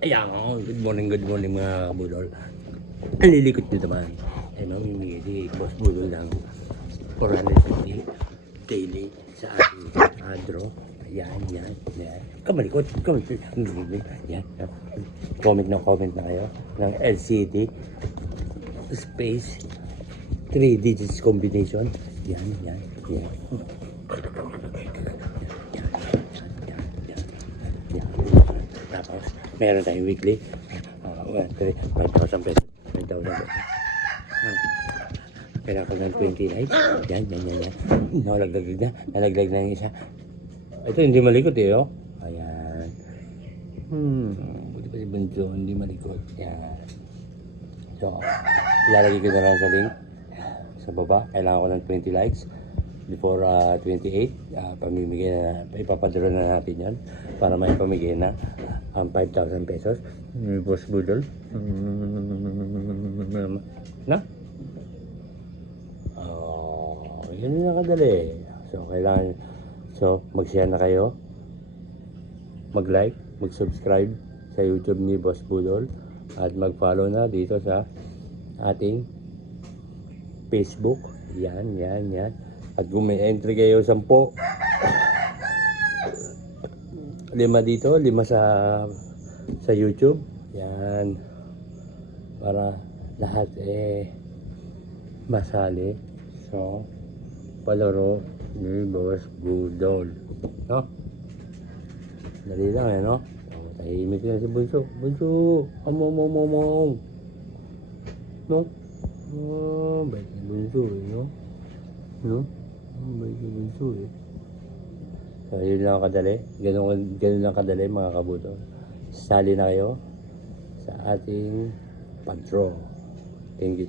Ayan, good morning mga kabudol. Ang lilikot nyo naman ay mamimigay si Boss Budol ng 450 daily sa ating draw. Yan. Kamalikot. Yan. Comment na kayo ng LCD space 3 digits combination. Yan. Tapos, meron tayong weekly. 5,000 pesos. 5,000 pesos. Kailangan ko ng 20 likes. Yan. Nalaglag na yung isa. Ito hindi malikot oh. Ayan. Buti pa si Bunso, hindi malikot. Yan. So, ilalagay ko na lang sa link. Sa baba, kailangan ko ng 20 likes. Before 28, pamimigay na, ipapadala na natin yan para may pamigay na ang 5,000 pesos. Boss Budol. Na? Yun na kadali. So, mag-share na kayo. Mag-like, mag-subscribe sa YouTube ni Boss Budol. At mag-follow na dito sa ating Facebook. Yan. At kung may entry kayo 10, 5 dito, 5 sa YouTube. Yan. Para lahat masali. So, palaro ni Boss Budol. No? Dali lang no? Tahimik na si Bunso. Among. No? Bait ni Bunso no? No? Bait ni Bunso So, yun lang kadali. Ganun lang kadali mga kabudol. Sali na kayo sa ating pag-draw. Thank you.